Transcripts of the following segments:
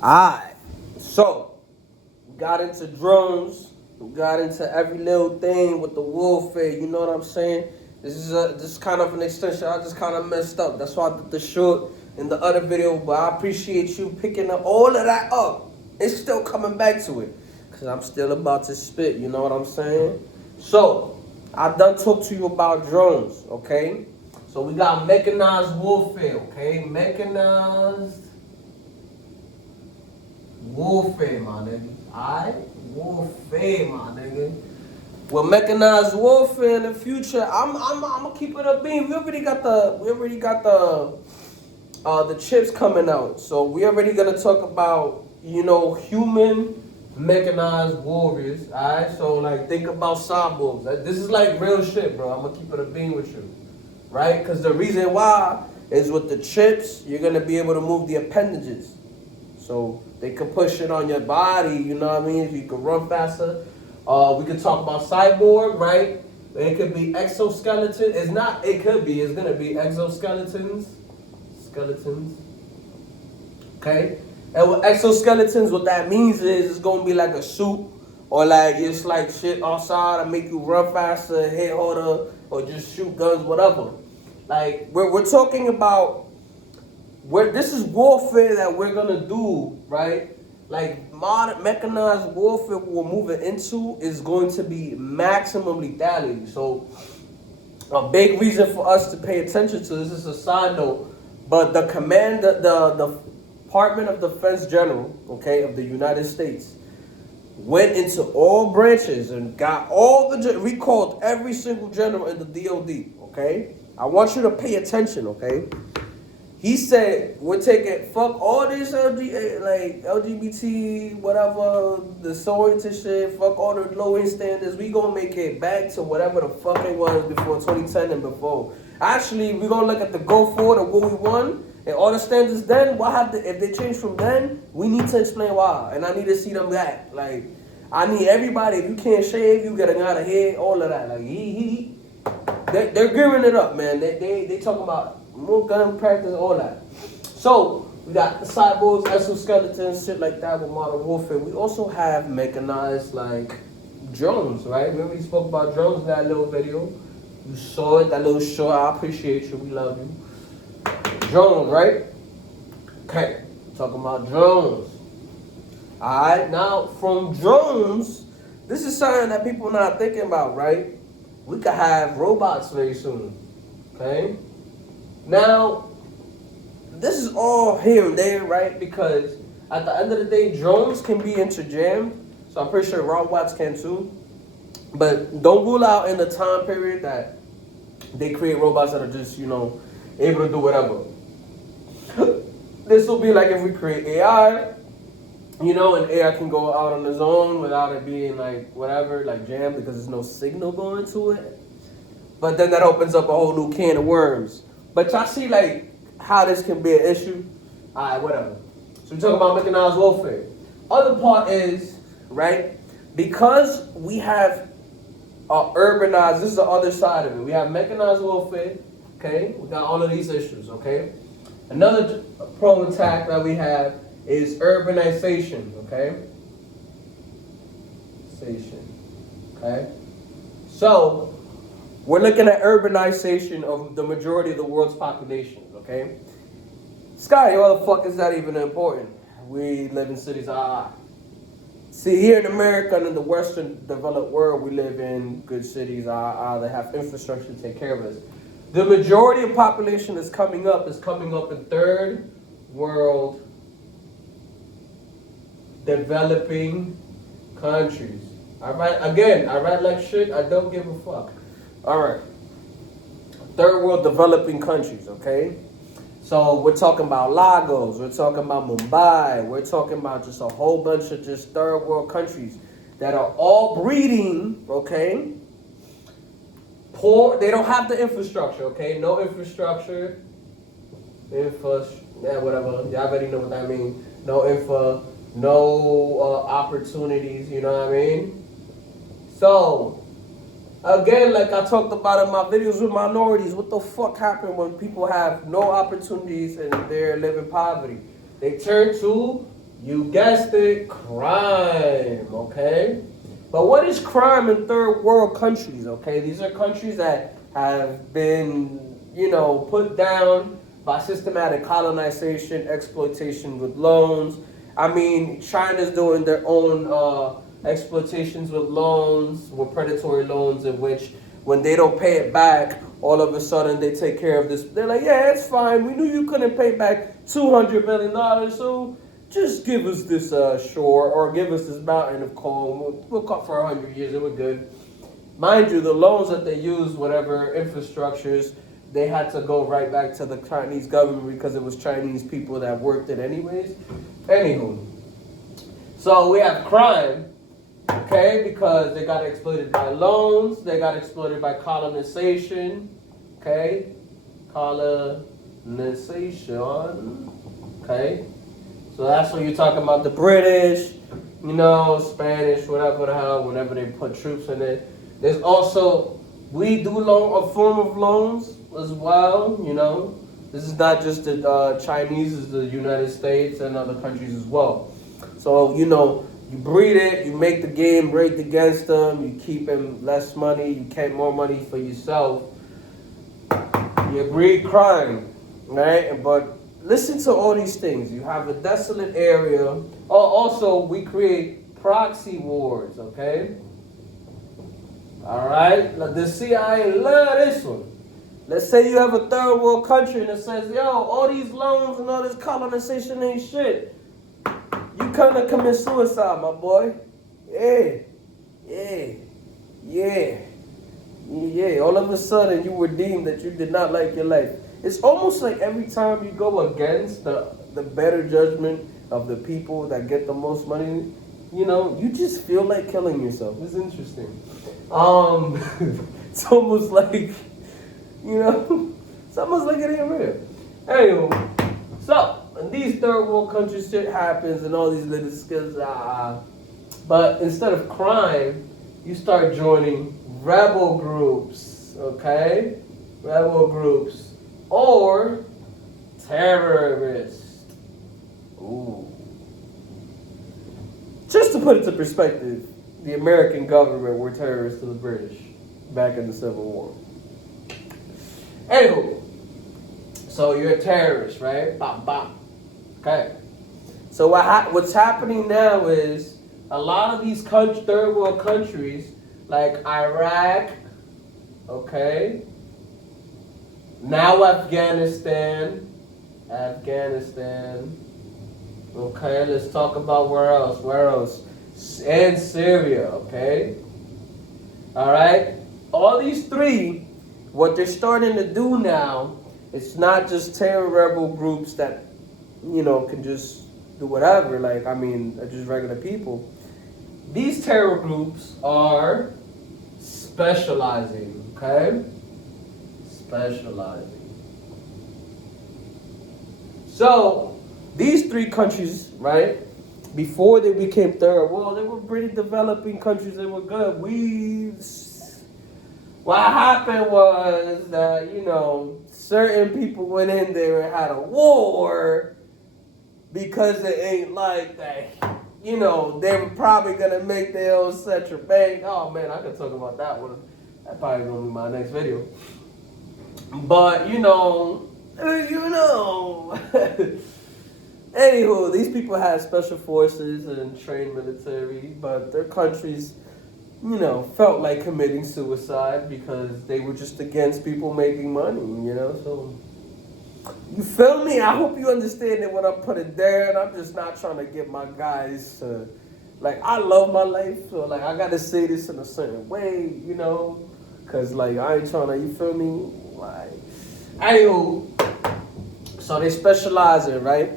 Alright, so we got into drones, we got into every little thing with the warfare. You know what I'm saying? This is kind of an extension. I just kind of messed up. That's why I did the short in the other video. But I appreciate you picking up all of that up. It's still coming back to it, cause I'm still about to spit. You know what I'm saying? So I done talk to you about drones. Okay. So we got mechanized warfare. Okay, mechanized warfare, my nigga. Alright? Warfare, my nigga. Well, mechanized warfare in the future, I'm gonna keep it a beam. We already got the chips coming out. So we already gonna talk about, human mechanized warriors. Alright? So like think about cyborgs. This is like real shit, bro. I'm gonna keep it a beam with you. Right? Because the reason why is with the chips, you're gonna be able to move the appendages. So they can push it on your body, you know what I mean? If you can run faster. We could talk about cyborg, right? It could be exoskeleton. It's not, it could be, it's gonna be exoskeletons. Skeletons. Okay? And with exoskeletons, what that means is it's gonna be like a suit, or like it's like shit outside to make you run faster, hit harder, or just shoot guns, whatever. Like we're talking about this is warfare that we're gonna do, right? Like modern mechanized warfare we're moving into is going to be maximum lethality. So a big reason for us to pay attention to this is a side note, but the the Department of Defense General, okay, of the United States went into all branches and got recalled every single general in the DOD, okay? I want you to pay attention, okay? He said, we're taking, fuck all this LGBT, whatever, the sorority shit, fuck all the low-end standards. We gonna make it back to whatever the fuck it was before 2010 and before. Actually, we gonna look at the go forward of what we won, and all the standards then, if they change from then, we need to explain why. And I need to see them back. Like, I need everybody, if you can't shave, you getting out of here, all of that. Like, they're gearing it up, man. They talking about more gun practice, all that. So we got the cyborgs, exoskeletons, shit like that with modern warfare. We also have mechanized like drones, right? We already spoke about drones in that little video. You saw it, that little short. I appreciate you. We love you. Drones, right? Okay, talking about drones. All right, now from drones, this is something that people not thinking about, right? We could have robots very soon. Okay. Now, this is all here and there, right? Because at the end of the day, drones can be interjammed. So I'm pretty sure robots can too. But don't rule out in the time period that they create robots that are just, able to do whatever. This will be like if we create AI, and AI can go out on its own without it being like whatever, like jammed because there's no signal going to it. But then that opens up a whole new can of worms. But y'all see like how this can be an issue? Alright, whatever. So we're talking about mechanized warfare. Other part is, right, because we have urbanized, this is the other side of it. We have mechanized warfare, okay? We got all of these issues, okay? Another prone attack that we have is urbanization, okay? Okay? So, we're looking at urbanization of the majority of the world's population, okay? Scotty, what the fuck is that even important? We live in cities. See, here in America and in the Western developed world, we live in good cities. They have infrastructure to take care of us. The majority of population is coming up in third world developing countries. I write like shit. I don't give a fuck. All right. Third world developing countries, okay? So we're talking about Lagos, we're talking about Mumbai, we're talking about just a whole bunch of just third world countries that are all breeding, okay? Poor, they don't have the infrastructure, okay? No infrastructure. Whatever. Y'all already know what that means. No infra, no opportunities, you know what I mean? So, again, like I talked about in my videos with minorities, what the fuck happened when people have no opportunities and they live in poverty? They turn to You guessed it, crime, okay? But what is crime in third world countries, okay? These are countries that have been, put down by systematic colonization, exploitation with loans. I mean, China's doing their own exploitations with loans, with predatory loans, in which when they don't pay it back, all of a sudden they take care of this. They're like, yeah, it's fine. We knew you couldn't pay back $200 million, so just give us this shore or give us this mountain of coal. We'll cut for 100 years and we're good. Mind you, the loans that they used, whatever infrastructures, they had to go right back to the Chinese government because it was Chinese people that worked it anyways. Anywho, so we have crime, okay, because they got exploited by loans, they got exploited by colonization, okay, colonization, okay. So that's when you're talking about the British, Spanish, whatever the hell, whenever they put troops in it. There's also, we do a form of loans as well, This is not just the Chinese, it's the United States and other countries as well. So, you breed it, you make the game rigged against them, you keep them less money, you keep more money for yourself. You breed crime, right? But listen to all these things. You have a desolate area. Oh, also, we create proxy wars, okay? All right? Now, the CIA love this one. Let's say you have a third world country and it says, yo, all these loans and all this colonization ain't shit. You kind of commit suicide, my boy. Yeah. All of a sudden, you were deemed that you did not like your life. It's almost like every time you go against the better judgment of the people that get the most money, you just feel like killing yourself. It's interesting. It's almost like, it's almost like it ain't real. Anyway, so when these third world countries shit happens and all these little skills, but instead of crime, you start joining rebel groups, okay? Rebel groups. Or terrorists. Ooh. Just to put it to perspective, the American government were terrorists to the British back in the Civil War. Anywho, so you're a terrorist, right? Bop, bop. Okay. So what's happening now is a lot of these third world countries, like Iraq, okay, now Afghanistan. Okay, let's talk about where else? And Syria, okay? Alright? All these three, what they're starting to do now, it's not just terror rebel groups that, can just do whatever, just regular people. These terror groups are specializing, okay? Specializing. So, these three countries, right, before they became third world, they were pretty developing countries. They were good. What happened was that, certain people went in there and had a war because it ain't like that. They were probably going to make their own central bank. Oh, man, I could talk about that one. That probably going to be my next video. But, Anywho, these people had special forces and trained military, but their countries, felt like committing suicide because they were just against people making money, so... You feel me? I hope you understand that when I put it there, and I'm just not trying to get my guys to... I love my life, so, I gotta say this in a certain way, because, I ain't trying to, you feel me? Anywho, so they specialize in, right?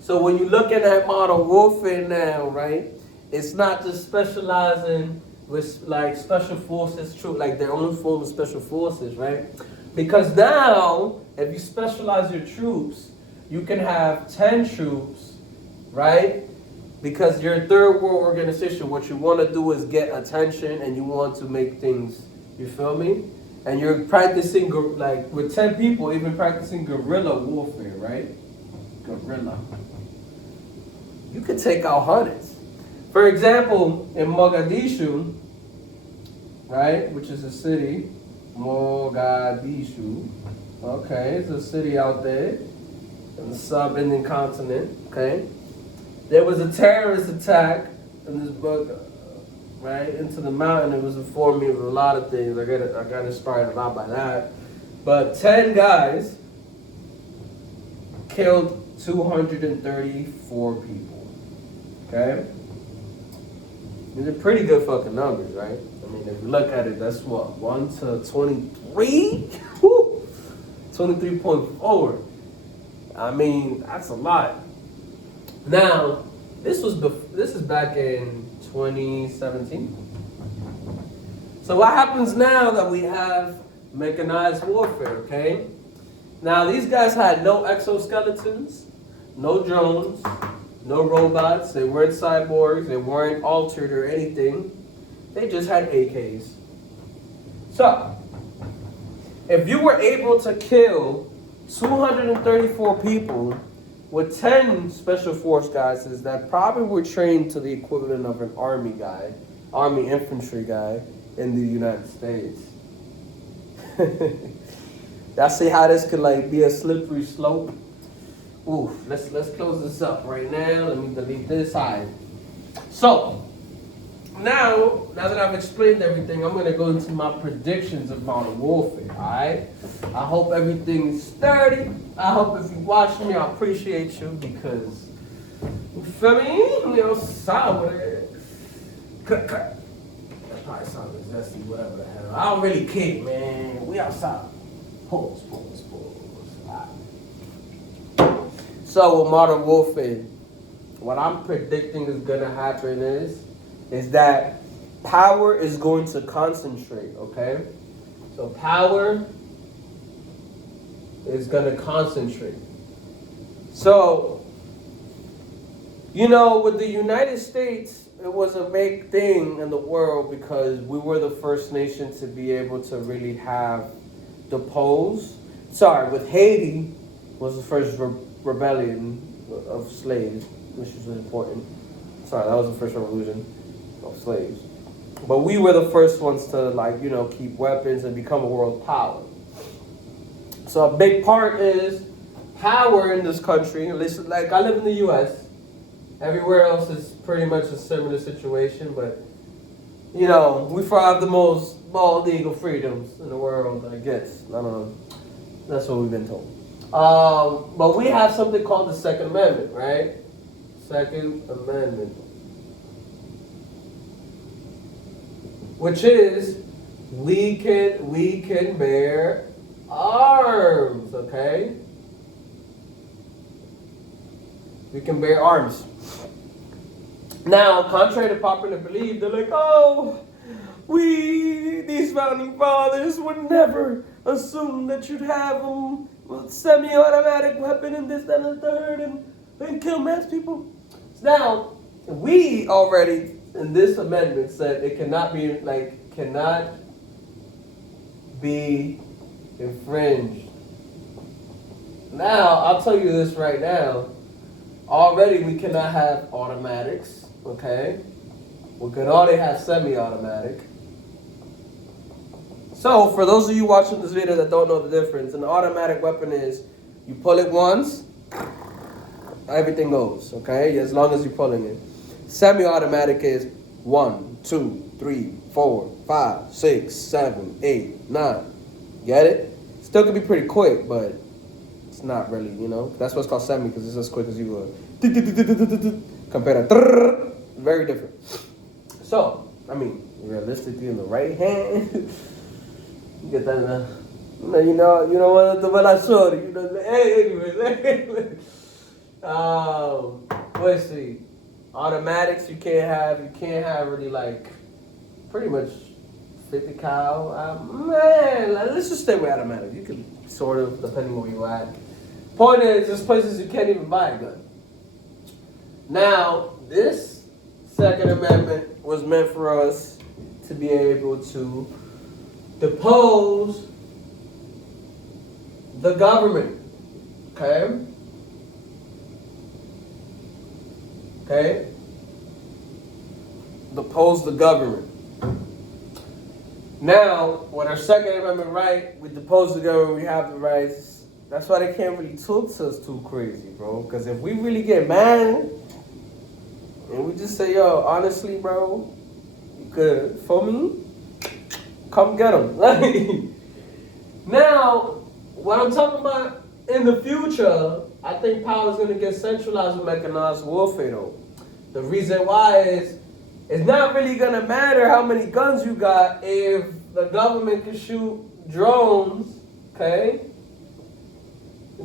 So when you look at that modern warfare now, right, it's not just specializing with special forces, their own form of special forces, right? Because now, if you specialize your troops, you can have 10 troops, right? Because you're a third world organization, what you want to do is get attention and you want to make things, you feel me? And you're practicing, with 10 people, even practicing guerrilla warfare, right? Guerrilla. you could take out hundreds. For example, in Mogadishu, right, which is a city, Mogadishu, okay, it's a city out there in the sub-Indian continent, okay? There was a terrorist attack in this book, right, into the mountain. It was informed me of a lot of things. I got inspired a lot by that. But 10 guys killed 234 people, okay? These are pretty good fucking numbers, right? I mean, if you look at it, that's what, 1 to 23? Woo! 23.4. I mean, that's a lot. Now, this is back in 2017. So what happens now that we have mechanized warfare, okay? Now, these guys had no exoskeletons, no drones, no robots. They weren't cyborgs. They weren't altered or anything. They just had AKs. So, if you were able to kill 234 people with 10 special force guys, that probably were trained to the equivalent of an army guy, army infantry guy in the United States. Y'all see how this could like be a slippery slope? Oof, let's close this up right now. Let me delete this. Hi. So, now that I've explained everything, I'm gonna go into my predictions of modern warfare, alright? I hope everything's sturdy. I hope if you watch me, I appreciate you because, you feel me? We outside with it. That probably sounds zesty, whatever the hell. I don't really care, man. We outside. Pause. Alright. So with modern warfare, what I'm predicting is gonna happen is that power is going to concentrate, okay? So power is going to concentrate. So, you know, with the United States, it was a big thing in the world because we were the first nation to be able to really have deposed. Sorry, with Haiti was the first rebellion of slaves, which was important. Sorry, that was the first revolution of slaves. But we were the first ones to, like, you know, keep weapons and become a world power. So a big part is power in this country. Listen, like, I live in the U.S. Everywhere else is pretty much a similar situation, but, you know, we have the most bald legal freedoms in the world, I guess. I don't know. That's what we've been told. But we have something called the Second Amendment, right? Second Amendment. Which is, we can bear arms, okay? We can bear arms. Now, contrary to popular belief, they're like, oh, these founding fathers would never assume that you'd have a semi-automatic weapon and this, that, and the third, and kill mass people. Now, we already, in this amendment, said it cannot be infringed. Now, I'll tell you this right now. Already, we cannot have automatics, okay? We can only have semi-automatic. So, for those of you watching this video that don't know the difference, an automatic weapon is you pull it once, everything goes, okay? As long as you're pulling it. Semi-automatic is 1, 2, 3, 4, 5, 6, 7, 8, 9. Get it? Still can be pretty quick, but it's not really, you know? That's what's called semi, because it's as quick as you would. Compared to very different. So, I mean, realistically, in the right hand, you get that in the, you know what the I showed you. You know, anyways. Let's see. Automatics you can't have really like pretty much 50 cal. Man, let's just stay with automatics. You can sort of, depending where you at. Point is, there's places you can't even buy a gun. Now, this Second Amendment was meant for us to be able to depose the government. Okay? Okay? Depose the government. Now, with our Second Amendment right, we depose the government, we have the rights. That's why they can't really talk to us too crazy, bro. Because if we really get mad and we just say, yo, honestly, bro, you could, for me, come get them. Now, what I'm talking about in the future, I think power is going to get centralized with mechanized warfare, though. The reason why is it's not really going to matter how many guns you got if the government can shoot drones, okay?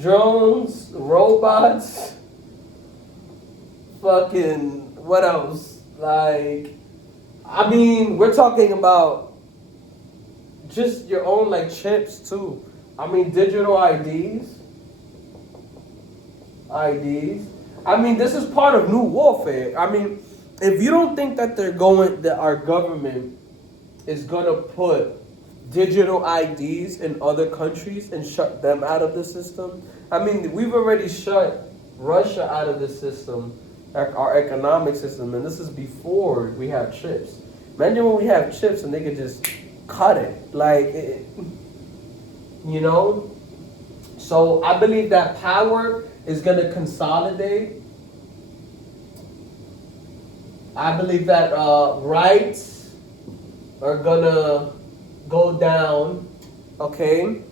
Drones, robots, fucking, what else? Like, I mean, we're talking about just your own, like, chips, too. I mean, digital IDs. I mean, this is part of new warfare. I mean, if you don't think that that our government is gonna put digital IDs in other countries and shut them out of the system, I mean, we've already shut Russia out of the system, our economic system, and this is before we have chips. Imagine when we have chips and they could just cut it, like, you know? So I believe that power is gonna consolidate. I believe that rights are gonna go down, okay?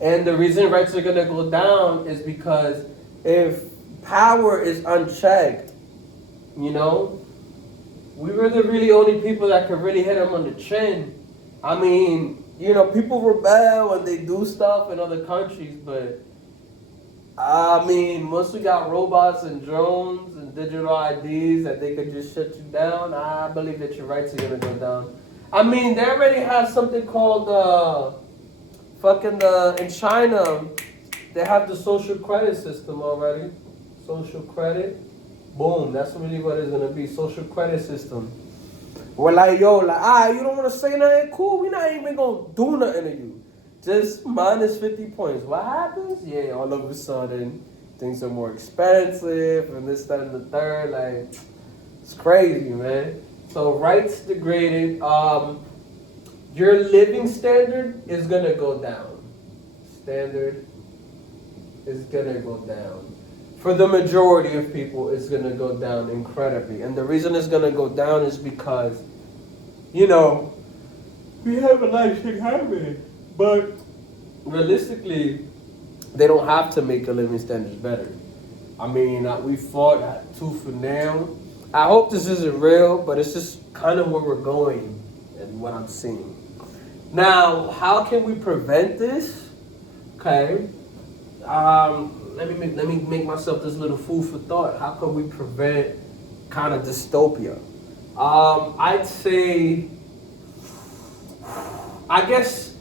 And the reason rights are gonna go down is because if power is unchecked, you know, we were the really only people that could really hit them on the chin. I mean, you know, people rebel when they do stuff in other countries, but I mean, once we got robots and drones and digital IDs that they could just shut you down, I believe that your rights are gonna go down. I mean, they already have something called in China, they have the social credit system already. Social credit, boom, that's really what it's gonna be. Social credit system. We're like, yo, like, you don't wanna say nothing? Cool, we're not even gonna do nothing to you. Just minus 50 points. What happens? Yeah, all of a sudden, things are more expensive and this, that, and the third. Like, it's crazy, man. So rights degraded. Your living standard is gonna go down. Standard is gonna go down. For the majority of people, it's gonna go down incredibly. And the reason it's gonna go down is because, you know, we have a nice thing happening. But realistically, they don't have to make the living standards better. I mean, we fought tooth and nail. I hope this isn't real, but it's just kind of where we're going and what I'm seeing. Now, how can we prevent this? Okay. Let me make myself this little food for thought. How can we prevent kind of dystopia? I'd say, I guess,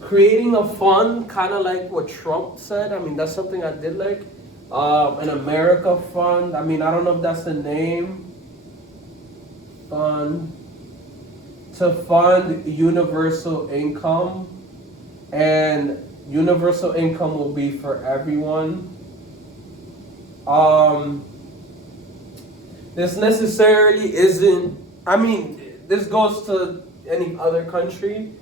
creating a fund, kind of like what Trump said. I mean, that's something I did like. An America fund. I mean, I don't know if that's the name. Fund. To fund universal income. And universal income will be for everyone. This necessarily isn't, I mean, this goes to any other country.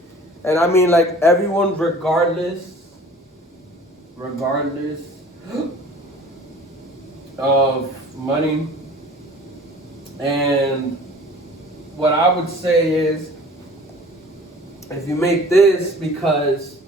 And I mean, like, everyone, regardless of money. And what I would say is, if you make this, because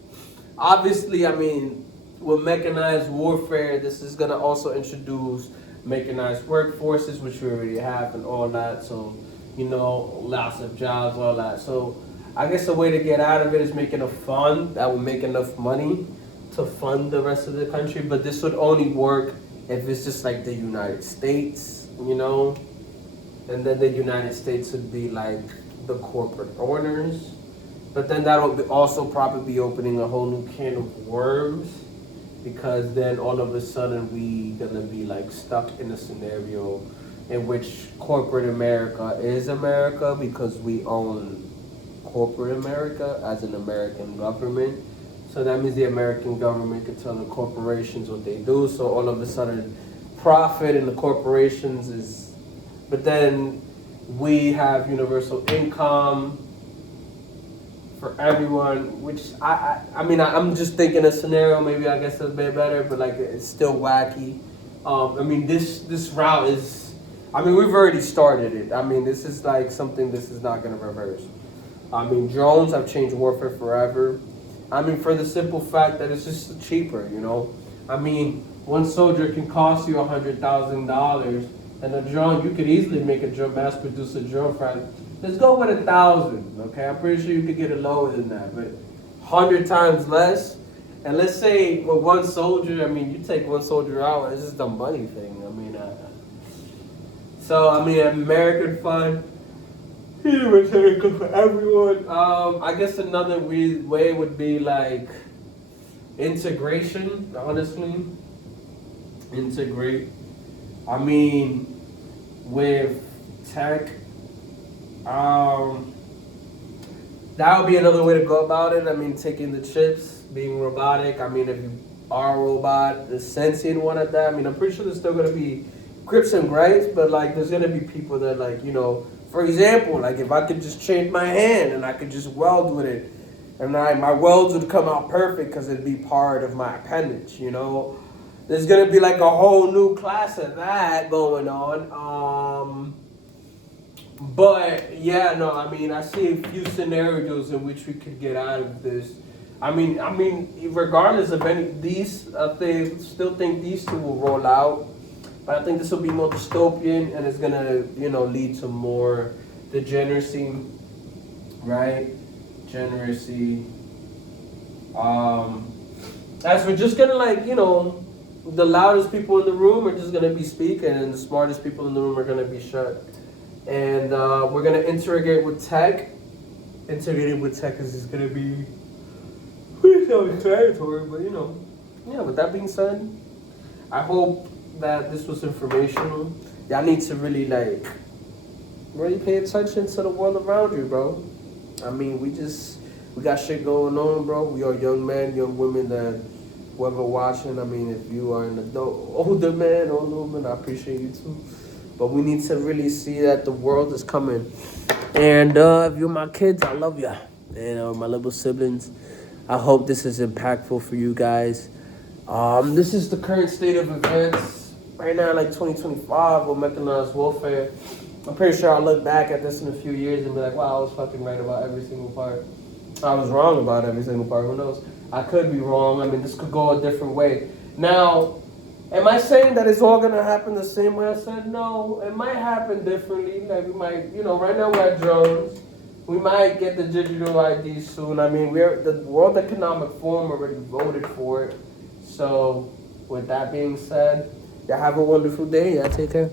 obviously, I mean, with mechanized warfare, this is going to also introduce mechanized workforces, which we already have and all that. So, you know, lots of jobs, all that. So I guess the way to get out of it is making a fund that will make enough money to fund the rest of the country. But this would only work if it's just like the United States, you know? And then the United States would be like the corporate owners. But then that will also probably be opening a whole new can of worms, because then all of a sudden we gonna be like stuck in a scenario in which corporate America is America because we own corporate America as an American government. So that means the American government can tell the corporations what they do. So all of a sudden, profit in the corporations is But then we have universal income for everyone, which I mean, I'm just thinking a scenario. Maybe I guess it's a bit better, but like it's still wacky. I mean, this route is. I mean, we've already started it. I mean, this is like something this is not gonna reverse. I mean, drones have changed warfare forever. I mean, for the simple fact that it's just cheaper, you know. I mean, one soldier can cost you $100,000, and a drone you could easily make a drone, mass produce a drone for. Let's go with 1,000. Okay, I'm pretty sure you could get it lower than that, but 100 times less. And let's say with one soldier, I mean, you take one soldier out, it's just a money thing. I mean, so I mean, American fun. Good for everyone. I guess another weird way would be like integration. Honestly, integrate. I mean, with tech, that would be another way to go about it. I mean, taking the chips, being robotic. I mean, if you are a robot, the sentient one at that. I mean, I'm pretty sure there's still gonna be grips and gripes, but like, there's gonna be people that like, you know. For example, like if I could just change my hand and I could just weld with it, and my welds would come out perfect because it'd be part of my appendage, you know. There's gonna be like a whole new class of that going on. But yeah, no, I mean, I see a few scenarios in which we could get out of this. I mean, regardless of any these things, still think these two will roll out. But I think this will be more dystopian, and it's gonna, you know, lead to more degeneracy, right? Degeneracy. As we're just gonna, like, you know, the loudest people in the room are just gonna be speaking, and the smartest people in the room are gonna be shut. And we're gonna integrate with tech. Integrating with tech is just gonna be pretty self-explanatory, but you know, yeah. With that being said, I hope that this was informational. Y'all need to really really pay attention to the world around you, bro. I mean, we got shit going on, bro. We are young men, young women that whoever watching. I mean, if you are an adult, older man, older woman, I appreciate you too. But we need to really see that the world is coming. And if you're my kids, I love ya. And my little siblings, I hope this is impactful for you guys. This is the current state of events. Right now, like 2025 with mechanized warfare. I'm pretty sure I'll look back at this in a few years and be like, wow, I was fucking right about every single part. I was wrong about every single part. Who knows? I could be wrong. I mean, this could go a different way. Now, am I saying that it's all going to happen the same way I said? No, it might happen differently. Like we might, you know, right now we're at drones. We might get the digital ID soon. I mean, the World Economic Forum already voted for it. So, with that being said, y'all have a wonderful day. Y'all take care.